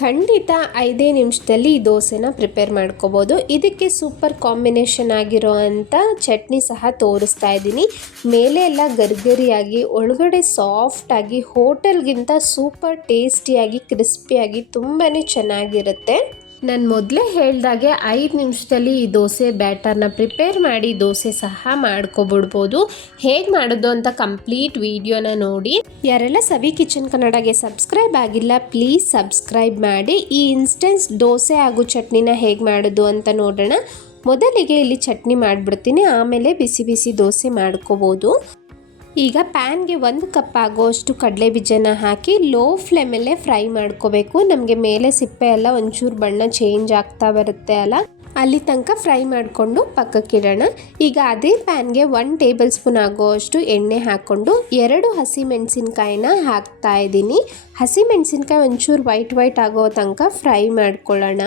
ಖಂಡಿತ 5 ನಿಮಿಷದಲ್ಲಿ ಈ ದೋಸೆನ ಪ್ರಿಪೇರ್ ಮಾಡ್ಕೋಬೋದು. ಇದಕ್ಕೆ ಸೂಪರ್ ಕಾಂಬಿನೇಷನ್ ಆಗಿರೋ ಅಂಥ ಚಟ್ನಿ ಸಹ ತೋರಿಸ್ತಾ ಇದ್ದೀನಿ. ಮೇಲೆ ಎಲ್ಲ ಗರಿಗರಿಯಾಗಿ ಒಳಗಡೆ ಸಾಫ್ಟಾಗಿ ಹೋಟೆಲ್ಗಿಂತ ಸೂಪರ್ ಟೇಸ್ಟಿಯಾಗಿ ಕ್ರಿಸ್ಪಿಯಾಗಿ ತುಂಬಾ ಚೆನ್ನಾಗಿರುತ್ತೆ. ನಾನು ಮೊದಲೇ ಹೇಳ್ದಾಗೆ 5 ನಿಮಿಷದಲ್ಲಿ ಈ ದೋಸೆ ಬ್ಯಾಟರ್ನ ಪ್ರಿಪೇರ್ ಮಾಡಿ ದೋಸೆ ಸಹ ಮಾಡ್ಕೊಬಿಡ್ಬೋದು. ಹೇಗೆ ಮಾಡೋದು ಅಂತ ಕಂಪ್ಲೀಟ್ ವಿಡಿಯೋನ ನೋಡಿ. ಯಾರೆಲ್ಲ ಸವಿ ಕಿಚನ್ ಕನ್ನಡಗೆ ಸಬ್ಸ್ಕ್ರೈಬ್ ಆಗಿಲ್ಲ ಪ್ಲೀಸ್ ಸಬ್ಸ್ಕ್ರೈಬ್ ಮಾಡಿ. ಈ ಇನ್ಸ್ಟೆಂಟ್ ದೋಸೆ ಹಾಗೂ ಚಟ್ನಿನ ಹೇಗೆ ಮಾಡೋದು ಅಂತ ನೋಡೋಣ. ಮೊದಲಿಗೆ ಇಲ್ಲಿ ಚಟ್ನಿ ಮಾಡಿಬಿಡ್ತೀನಿ, ಆಮೇಲೆ ಬಿಸಿ ಬಿಸಿ ದೋಸೆ ಮಾಡ್ಕೋಬೋದು. ಈಗ ಪ್ಯಾನ್ಗೆ 1 ಕಪ್ ಆಗೋಷ್ಟು ಕಡಲೆ ಬೀಜನ ಹಾಕಿ ಲೋ ಫ್ಲೇಮಲ್ಲೇ ಫ್ರೈ ಮಾಡ್ಕೋಬೇಕು. ನಮಗೆ ಮೇಲೆ ಸಿಪ್ಪೆ ಎಲ್ಲ ಒಂಚೂರು ಬಣ್ಣ ಚೇಂಜ್ ಆಗ್ತಾ ಬರುತ್ತೆ ಅಲ್ಲ, ಅಲ್ಲಿ ತನಕ ಫ್ರೈ ಮಾಡಿಕೊಂಡು ಪಕ್ಕಕ್ಕಿಡೋಣ. ಈಗ ಅದೇ ಪ್ಯಾನ್ಗೆ 1 ಟೇಬಲ್ ಸ್ಪೂನ್ ಆಗೋಷ್ಟು ಎಣ್ಣೆ ಹಾಕ್ಕೊಂಡು 2 ಹಸಿಮೆಣಸಿನ್ಕಾಯಿನ ಹಾಕ್ತಾ ಇದ್ದೀನಿ. ಹಸಿಮೆಣಸಿನ್ಕಾಯಿ ಒಂಚೂರು ವೈಟ್ ಆಗೋ ತನಕ ಫ್ರೈ ಮಾಡ್ಕೊಳ್ಳೋಣ.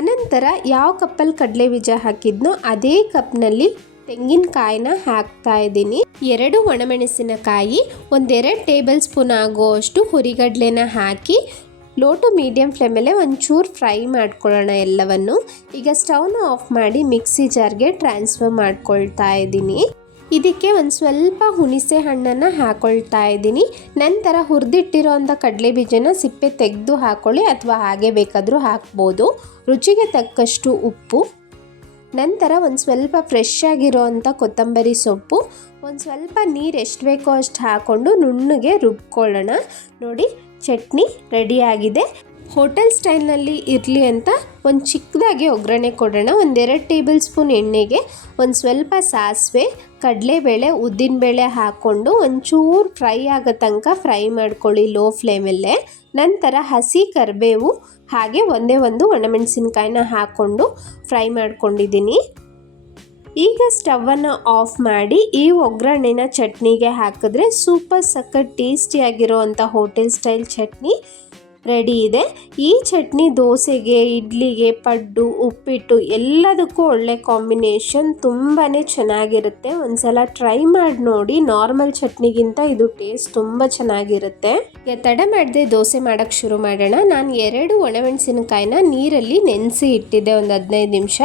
ಅನಂತರ ಯಾವ ಕಪ್ಪಲ್ಲಿ ಕಡಲೆ ಬೀಜ ಹಾಕಿದ್ನೋ ಅದೇ ಕಪ್ನಲ್ಲಿ ತೆಂಗಿನಕಾಯಿನ ಹಾಕ್ತಾ ಇದ್ದೀನಿ. 2 ಒಣಮೆಣಸಿನಕಾಯಿ, 1-2 ಟೇಬಲ್ ಸ್ಪೂನ್ ಆಗೋಷ್ಟು ಹುರಿಗಡಲೆನ ಹಾಕಿ ಲೋ ಟು ಮೀಡಿಯಂ ಫ್ಲೇಮಲ್ಲೇ ಒಂಚೂರು ಫ್ರೈ ಮಾಡ್ಕೊಳ್ಳೋಣ ಎಲ್ಲವನ್ನು. ಈಗ ಸ್ಟವ್ನ ಆಫ್ ಮಾಡಿ ಮಿಕ್ಸಿ ಜಾರ್ಗೆ ಟ್ರಾನ್ಸ್ಫರ್ ಮಾಡ್ಕೊಳ್ತಾ ಇದ್ದೀನಿ. ಇದಕ್ಕೆ ಒಂದು ಸ್ವಲ್ಪ ಹುಣಸೆ ಹಣ್ಣನ್ನು ಹಾಕೊಳ್ತಾ ಇದ್ದೀನಿ. ನಂತರ ಹುರಿದಿಟ್ಟಿರೋ ಅಂಥ ಕಡಲೆ ಬೀಜನ ಸಿಪ್ಪೆ ತೆಗೆದು ಹಾಕೊಳ್ಳಿ ಅಥವಾ ಹಾಗೆ ಬೇಕಾದರೂ ಹಾಕ್ಬೋದು. ರುಚಿಗೆ ತಕ್ಕಷ್ಟು ಉಪ್ಪು, ನಂತರ ಒಂದು ಸ್ವಲ್ಪ ಫ್ರೆಶ್ ಆಗಿರೋ ಅಂಥ ಕೊತ್ತಂಬರಿ ಸೊಪ್ಪು, ಒಂದು ಸ್ವಲ್ಪ ನೀರು ಎಷ್ಟು ಬೇಕೋ ಅಷ್ಟು ಹಾಕ್ಕೊಂಡು ನುಣ್ಣಗೆ ರುಬ್ಕೊಳ್ಳೋಣ. ನೋಡಿ ಚಟ್ನಿ ರೆಡಿಯಾಗಿದೆ. ಹೋಟೆಲ್ ಸ್ಟೈಲ್ನಲ್ಲಿ ಇರಲಿ ಅಂತ ಒಂದು ಚಿಕ್ಕದಾಗಿ ಒಗ್ಗರಣೆ ಕೊಡೋಣ. 1-2 ಟೇಬಲ್ ಸ್ಪೂನ್ ಎಣ್ಣೆಗೆ ಒಂದು ಸ್ವಲ್ಪ ಸಾಸಿವೆ, ಕಡಲೆಬೇಳೆ, ಉದ್ದಿನಬೇಳೆ ಹಾಕ್ಕೊಂಡು ಒಂಚೂರು ಫ್ರೈ ಆಗೋ ತನಕ ಫ್ರೈ ಮಾಡ್ಕೊಳ್ಳಿ ಲೋ ಫ್ಲೇಮಲ್ಲೇ. ನಂತರ ಹಸಿ ಕರಿಬೇವು ಹಾಗೆ ಒಂದು ಒಣಮೆಣಸಿನ್ಕಾಯಿನ ಹಾಕ್ಕೊಂಡು ಫ್ರೈ ಮಾಡ್ಕೊಂಡಿದ್ದೀನಿ. ಈಗ ಸ್ಟವನ್ನು ಆಫ್ ಮಾಡಿ ಈ ಒಗ್ಗರಣೆನ ಚಟ್ನಿಗೆ ಹಾಕಿದ್ರೆ ಸೂಪರ್ ಸಖತ್ ಟೇಸ್ಟಿಯಾಗಿರೋ ಅಂಥ ಹೋಟೆಲ್ ಸ್ಟೈಲ್ ಚಟ್ನಿ ರೆಡಿ ಇದೆ. ಈ ಚಟ್ನಿ ದೋಸೆಗೆ, ಇಡ್ಲಿಗೆ, ಪಡ್ಡು, ಉಪ್ಪಿಟ್ಟು ಎಲ್ಲದಕ್ಕೂ ಒಳ್ಳೆ ಕಾಂಬಿನೇಷನ್, ತುಂಬಾ ಚೆನ್ನಾಗಿರುತ್ತೆ. ಒಂದ್ಸಲ ಟ್ರೈ ಮಾಡಿ ನೋಡಿ. ನಾರ್ಮಲ್ ಚಟ್ನಿಗಿಂತ ಇದು ಟೇಸ್ಟ್ ತುಂಬ ಚೆನ್ನಾಗಿರುತ್ತೆ. ಈಗ ತಡ ಮಾಡದೆ ದೋಸೆ ಮಾಡೋಕ್ಕೆ ಶುರು ಮಾಡೋಣ. ನಾನು 2 ಒಣಮೆಣಸಿನಕಾಯಿನ ನೀರಲ್ಲಿ ನೆನೆಸಿ ಇಟ್ಟಿದ್ದೆ ಒಂದು 15 ನಿಮಿಷ.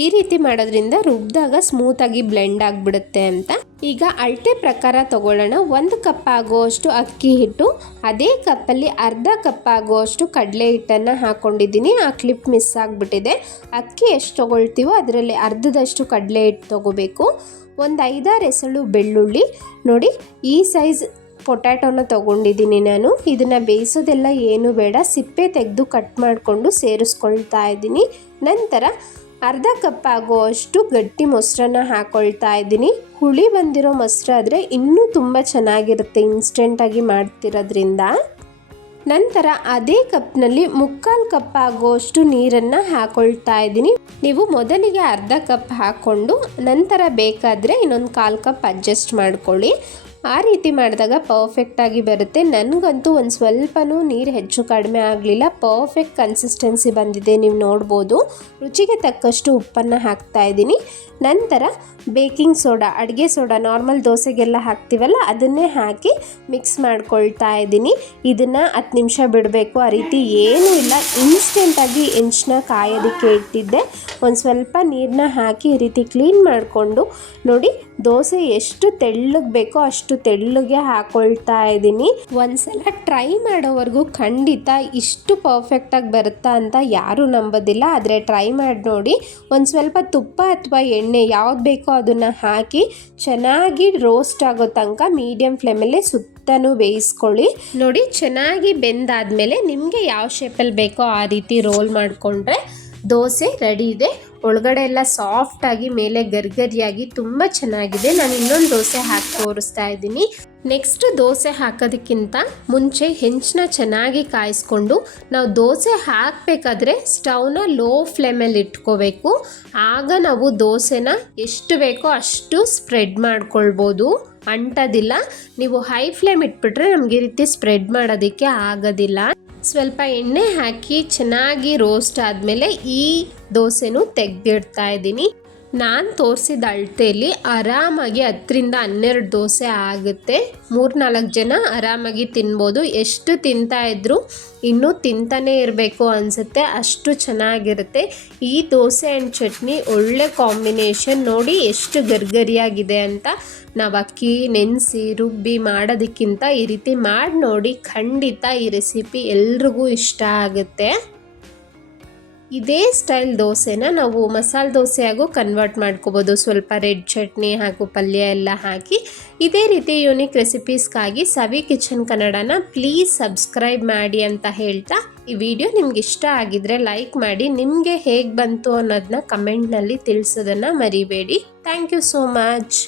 ಈ ರೀತಿ ಮಾಡೋದ್ರಿಂದ ರುಬ್ಬಿದಾಗ ಸ್ಮೂತಾಗಿ ಬ್ಲೆಂಡ್ ಆಗಿಬಿಡುತ್ತೆ ಅಂತ. ಈಗ ಅಳತೆ ಪ್ರಕಾರ ತಗೊಳ್ಳೋಣ. 1 ಕಪ್ ಆಗೋಷ್ಟು ಅಕ್ಕಿ ಹಿಟ್ಟು, ಅದೇ ಕಪ್ಪಲ್ಲಿ ಅರ್ಧ ಕಪ್ ಆಗೋಷ್ಟು ಕಡಲೆ ಹಿಟ್ಟನ್ನು ಹಾಕ್ಕೊಂಡಿದ್ದೀನಿ. ಆ ಕ್ಲಿಪ್ ಮಿಸ್ ಆಗಿಬಿಟ್ಟಿದೆ. ಅಕ್ಕಿ ಎಷ್ಟು ತೊಗೊಳ್ತೀವೋ ಅದರಲ್ಲಿ ಅರ್ಧದಷ್ಟು ಕಡಲೆ ಹಿಟ್ಟು ತೊಗೋಬೇಕು. ಒಂದು 5-6 ಎಸಳು ಬೆಳ್ಳುಳ್ಳಿ, ನೋಡಿ ಈ ಸೈಜ್ ಪೊಟ್ಯಾಟೋನ ತೊಗೊಂಡಿದ್ದೀನಿ ನಾನು. ಇದನ್ನು ಬೇಯಿಸೋದೆಲ್ಲ ಏನು ಬೇಡ, ಸಿಪ್ಪೆ ತೆಗೆದು ಕಟ್ ಮಾಡಿಕೊಂಡು ಸೇರಿಸ್ಕೊಳ್ತಾ ಇದ್ದೀನಿ. ನಂತರ ಅರ್ಧ ಕಪ್ ಆಗೋಷ್ಟು ಗಟ್ಟಿ ಮೊಸರನ್ನ ಹಾಕ್ಕೊಳ್ತಾ ಇದ್ದೀನಿ. ಹುಳಿ ಬಂದಿರೋ ಮೊಸರು ಆದರೆ ಇನ್ನೂ ತುಂಬ ಚೆನ್ನಾಗಿರುತ್ತೆ ಇನ್ಸ್ಟೆಂಟಾಗಿ ಮಾಡ್ತಿರೋದ್ರಿಂದ. ನಂತರ ಅದೇ ಕಪ್ನಲ್ಲಿ 3/4 ಕಪ್ ಆಗೋಷ್ಟು ನೀರನ್ನು ಹಾಕ್ಕೊಳ್ತಾ ಇದ್ದೀನಿ. ನೀವು ಮೊದಲಿಗೆ ಅರ್ಧ ಕಪ್ ಹಾಕ್ಕೊಂಡು ನಂತರ ಬೇಕಾದರೆ ಇನ್ನೊಂದು 1/4 ಕಪ್ ಅಡ್ಜಸ್ಟ್ ಮಾಡ್ಕೊಳ್ಳಿ. ಆ ರೀತಿ ಮಾಡಿದಾಗ ಪರ್ಫೆಕ್ಟಾಗಿ ಬರುತ್ತೆ. ನನಗಂತೂ ಒಂದು ಸ್ವಲ್ಪನೂ ನೀರು ಹೆಚ್ಚು ಕಡಿಮೆ ಆಗಲಿಲ್ಲ, ಪರ್ಫೆಕ್ಟ್ ಕನ್ಸಿಸ್ಟೆನ್ಸಿ ಬಂದಿದೆ, ನೀವು ನೋಡ್ಬೋದು. ರುಚಿಗೆ ತಕ್ಕಷ್ಟು ಉಪ್ಪನ್ನು ಹಾಕ್ತಾ ಇದ್ದೀನಿ. ನಂತರ ಬೇಕಿಂಗ್ ಸೋಡಾ, ಅಡುಗೆ ಸೋಡಾ ನಾರ್ಮಲ್ ದೋಸೆಗೆಲ್ಲ ಹಾಕ್ತೀವಲ್ಲ ಅದನ್ನೇ ಹಾಕಿ ಮಿಕ್ಸ್ ಮಾಡ್ಕೊಳ್ತಾ ಇದ್ದೀನಿ. ಇದನ್ನು 10 ನಿಮಿಷ ಬಿಡಬೇಕು. ಆ ರೀತಿ ಏನೂ ಇಲ್ಲ, ಇನ್ಸ್ಟೆಂಟಾಗಿ ಹೆಂಚನ್ನ ಕಾಯೋದಕ್ಕೆ ಇಟ್ಟಿದ್ದೆ. ಒಂದು ಸ್ವಲ್ಪ ನೀರನ್ನ ಹಾಕಿ ಈ ರೀತಿ ಕ್ಲೀನ್ ಮಾಡಿಕೊಂಡು ನೋಡಿ ದೋಸೆ ಎಷ್ಟು ತೆಳ್ಳಗೆ ಬೇಕೋ ಅಷ್ಟು ತೆಳ್ಳಗೆ ಹಾಕ್ಕೊಳ್ತಾ ಇದ್ದೀನಿ. ಒಂದ್ಸಲ ಟ್ರೈ ಮಾಡೋವರೆಗೂ ಖಂಡಿತ ಇಷ್ಟು ಪರ್ಫೆಕ್ಟಾಗಿ ಬರುತ್ತಾ ಅಂತ ಯಾರೂ ನಂಬೋದಿಲ್ಲ. ಆದರೆ ಟ್ರೈ ಮಾಡಿ ನೋಡಿ. ಒಂದು ಸ್ವಲ್ಪ ತುಪ್ಪ ಅಥವಾ ಎಣ್ಣೆ ಯಾವ್ದು ಬೇಕೋ ಅದನ್ನು ಹಾಕಿ ಚೆನ್ನಾಗಿ ರೋಸ್ಟ್ ಆಗೋ ತನಕ ಮೀಡಿಯಂ ಫ್ಲೇಮಲ್ಲೇ ಸುತ್ತಲೂ ಬೇಯಿಸ್ಕೊಳ್ಳಿ. ನೋಡಿ ಚೆನ್ನಾಗಿ ಬೆಂದಾದ್ಮೇಲೆ ನಿಮಗೆ ಯಾವ ಶೇಪಲ್ಲಿ ಬೇಕೋ ಆ ರೀತಿ ರೋಲ್ ಮಾಡಿಕೊಂಡ್ರೆ ದೋಸೆ ರೆಡಿ ಇದೆ. ಒಳಗಡೆ ಎಲ್ಲ ಸಾಫ್ಟಾಗಿ ಮೇಲೆ ಗರಿಗರಿಯಾಗಿ ತುಂಬ ಚೆನ್ನಾಗಿದೆ. ನಾನು ಇನ್ನೊಂದು ದೋಸೆ ಹಾಕಿ ತೋರಿಸ್ತಾ ಇದ್ದೀನಿ. ನೆಕ್ಸ್ಟ್ ದೋಸೆ ಹಾಕೋದಕ್ಕಿಂತ ಮುಂಚೆ ಹೆಂಚನ್ನ ಚೆನ್ನಾಗಿ ಕಾಯಿಸ್ಕೊಂಡು ನಾವು ದೋಸೆ ಹಾಕಬೇಕಾದ್ರೆ ಸ್ಟವ್ನ ಲೋ ಫ್ಲೇಮಲ್ಲಿ ಇಟ್ಕೋಬೇಕು. ಆಗ ನಾವು ದೋಸೆನ ಎಷ್ಟು ಬೇಕೋ ಅಷ್ಟು ಸ್ಪ್ರೆಡ್ ಮಾಡ್ಕೊಳ್ಬೋದು, ಅಂಟೋದಿಲ್ಲ. ನೀವು ಹೈ ಫ್ಲೇಮ್ ಇಟ್ಬಿಟ್ರೆ ನಮಗೆ ಈ ರೀತಿ ಸ್ಪ್ರೆಡ್ ಮಾಡೋದಕ್ಕೆ ಆಗೋದಿಲ್ಲ. ಸ್ವಲ್ಪ ಎಣ್ಣೆ ಹಾಕಿ ಚೆನ್ನಾಗಿ ರೋಸ್ಟ್ ಆದಮೇಲೆ ಈ ದೋಸೆನೂ ತೆಗೆದಿಡ್ತಾ ಇದ್ದೀನಿ. ನಾನು ತೋರಿಸಿದ ಅಳತೆಯಲ್ಲಿ ಆರಾಮಾಗಿ 10ರಿಂದ 12 ದೋಸೆ ಆಗುತ್ತೆ. 3-4 ಜನ ಆರಾಮಾಗಿ ತಿನ್ಬೋದು. ಎಷ್ಟು ತಿಂತಾ ಇದ್ರೂ ಇನ್ನೂ ತಿಂತಾನೇ ಇರಬೇಕು ಅನಿಸುತ್ತೆ, ಅಷ್ಟು ಚೆನ್ನಾಗಿರುತ್ತೆ. ಈ ದೋಸೆ ಆ್ಯಂಡ್ ಚಟ್ನಿ ಒಳ್ಳೆ ಕಾಂಬಿನೇಷನ್. ನೋಡಿ ಎಷ್ಟು ಗರ್ಗರಿಯಾಗಿದೆ ಅಂತ. ನಾವು ಅಕ್ಕಿ ನೆನೆಸಿ ರುಬ್ಬಿ ಮಾಡೋದಕ್ಕಿಂತ ಈ ರೀತಿ ಮಾಡಿ ನೋಡಿ, ಖಂಡಿತ ಈ ರೆಸಿಪಿ ಎಲ್ರಿಗೂ ಇಷ್ಟ ಆಗುತ್ತೆ. ಇದೇ ಸ್ಟೈಲ್ ದೋಸೆನ ನಾವು ಮಸಾಲೆ ದೋಸೆಯಾಗೂ ಕನ್ವರ್ಟ್ ಮಾಡ್ಕೋಬೋದು. ಸ್ವಲ್ಪ ರೆಡ್ ಚಟ್ನಿ ಹಾಗೂ ಪಲ್ಯ ಎಲ್ಲ ಹಾಕಿ. ಇದೇ ರೀತಿ ಯೂನಿಕ್ ರೆಸಿಪೀಸ್ಗಾಗಿ ಸವಿ ಕಿಚನ್ ಕನ್ನಡನ ಪ್ಲೀಸ್ ಸಬ್ಸ್ಕ್ರೈಬ್ ಮಾಡಿ ಅಂತ ಹೇಳ್ತಾ, ಈ ವಿಡಿಯೋ ನಿಮ್ಗೆ ಇಷ್ಟ ಆಗಿದ್ರೆ ಲೈಕ್ ಮಾಡಿ. ನಿಮಗೆ ಹೇಗೆ ಬಂತು ಅನ್ನೋದನ್ನ ಕಮೆಂಟ್ನಲ್ಲಿ ತಿಳಿಸೋದನ್ನು ಮರಿಬೇಡಿ. Thank you so much.